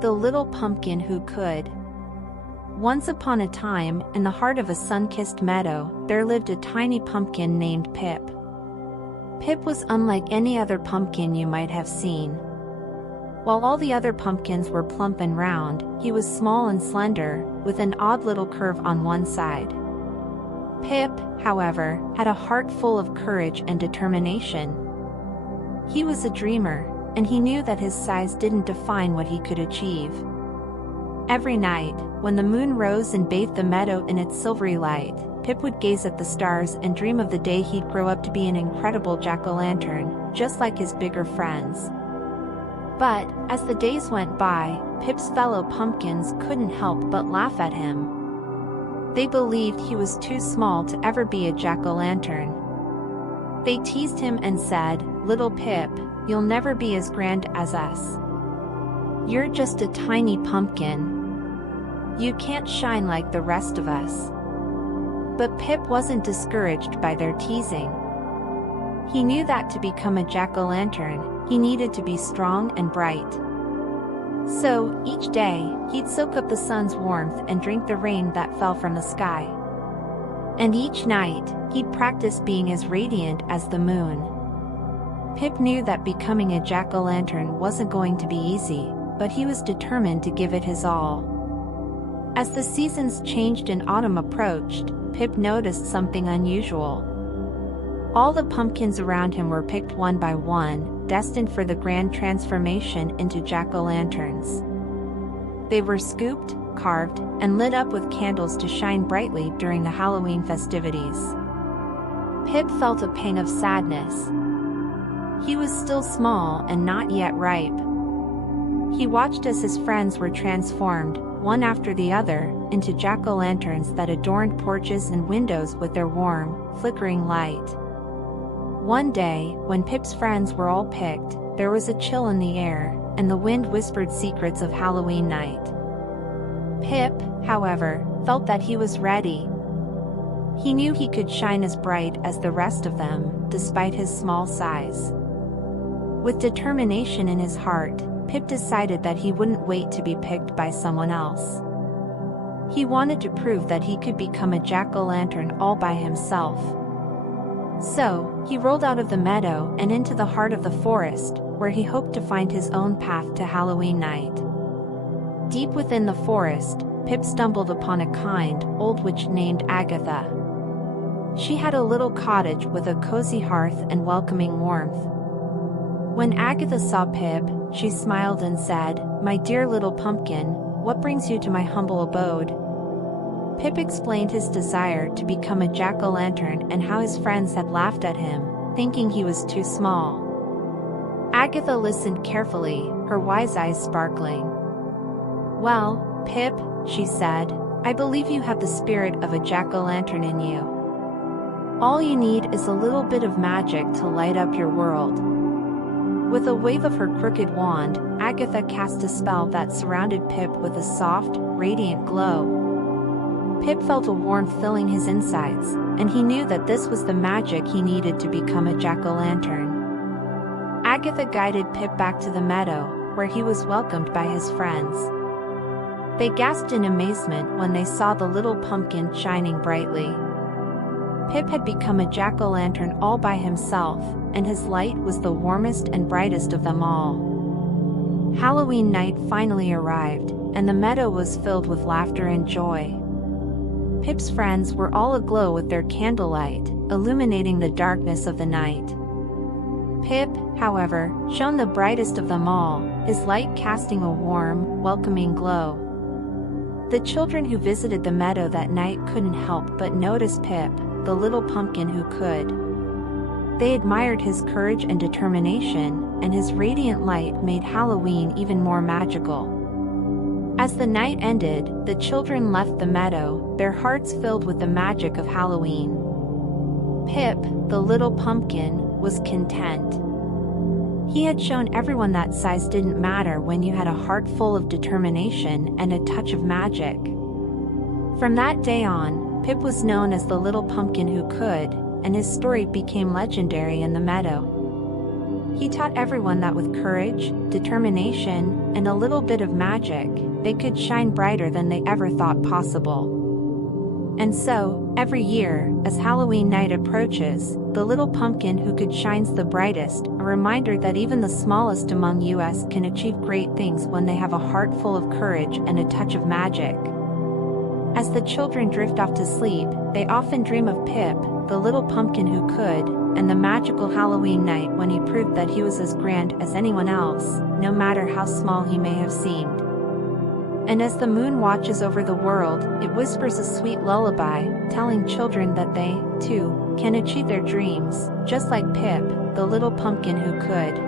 The Little Pumpkin Who Could. Once upon a time, in the heart of a sun-kissed meadow, there lived a tiny pumpkin named Pip. Pip was unlike any other pumpkin you might have seen. While all the other pumpkins were plump and round, he was small and slender, with an odd little curve on one side. Pip, however, had a heart full of courage and determination. He was a dreamer, and he knew that his size didn't define what he could achieve. Every night, when the moon rose and bathed the meadow in its silvery light, Pip would gaze at the stars and dream of the day he'd grow up to be an incredible jack-o'-lantern, just like his bigger friends. But, as the days went by, Pip's fellow pumpkins couldn't help but laugh at him. They believed he was too small to ever be a jack-o'-lantern. They teased him and said, "Little Pip, you'll never be as grand as us. You're just a tiny pumpkin. You can't shine like the rest of us." But Pip wasn't discouraged by their teasing. He knew that to become a jack-o'-lantern, he needed to be strong and bright. So, each day, he'd soak up the sun's warmth and drink the rain that fell from the sky. And each night, he'd practice being as radiant as the moon. Pip knew that becoming a jack-o'-lantern wasn't going to be easy, but he was determined to give it his all. As the seasons changed and autumn approached, Pip noticed something unusual. All the pumpkins around him were picked one by one, destined for the grand transformation into jack-o'-lanterns. They were scooped, carved, and lit up with candles to shine brightly during the Halloween festivities. Pip felt a pang of sadness. He was still small and not yet ripe. He watched as his friends were transformed, one after the other, into jack-o'-lanterns that adorned porches and windows with their warm, flickering light. One day, when Pip's friends were all picked, there was a chill in the air, and the wind whispered secrets of Halloween night. Pip, however, felt that he was ready. He knew he could shine as bright as the rest of them, despite his small size. With determination in his heart, Pip decided that he wouldn't wait to be picked by someone else. He wanted to prove that he could become a jack-o'-lantern all by himself. So, he rolled out of the meadow and into the heart of the forest, where he hoped to find his own path to Halloween night. Deep within the forest, Pip stumbled upon a kind, old witch named Agatha. She had a little cottage with a cozy hearth and welcoming warmth. When Agatha saw Pip, she smiled and said, "My dear little pumpkin, what brings you to my humble abode?" Pip explained his desire to become a jack-o'-lantern and how his friends had laughed at him, thinking he was too small. Agatha listened carefully, her wise eyes sparkling. "Well, Pip," she said, "I believe you have the spirit of a jack-o'-lantern in you. All you need is a little bit of magic to light up your world." With a wave of her crooked wand, Agatha cast a spell that surrounded Pip with a soft, radiant glow. Pip felt a warmth filling his insides, and he knew that this was the magic he needed to become a jack-o'-lantern. Agatha guided Pip back to the meadow, where he was welcomed by his friends. They gasped in amazement when they saw the little pumpkin shining brightly. Pip had become a jack-o'-lantern all by himself, and his light was the warmest and brightest of them all. Halloween night finally arrived, and the meadow was filled with laughter and joy. Pip's friends were all aglow with their candlelight, illuminating the darkness of the night. Pip, however, shone the brightest of them all, his light casting a warm, welcoming glow. The children who visited the meadow that night couldn't help but notice Pip, the little pumpkin who could. They admired his courage and determination, and his radiant light made Halloween even more magical. As the night ended, the children left the meadow, their hearts filled with the magic of Halloween. Pip, the little pumpkin, was content. He had shown everyone that size didn't matter when you had a heart full of determination and a touch of magic. From that day on, Pip was known as the little pumpkin who could, and his story became legendary in the meadow. He taught everyone that with courage, determination, and a little bit of magic, they could shine brighter than they ever thought possible. And so, every year, as Halloween night approaches, the little pumpkin who could shines the brightest, a reminder that even the smallest among us can achieve great things when they have a heart full of courage and a touch of magic. As the children drift off to sleep, they often dream of Pip, the little pumpkin who could, and the magical Halloween night when he proved that he was as grand as anyone else, no matter how small he may have seemed. And as the moon watches over the world, it whispers a sweet lullaby, telling children that they, too, can achieve their dreams, just like Pip, the little pumpkin who could.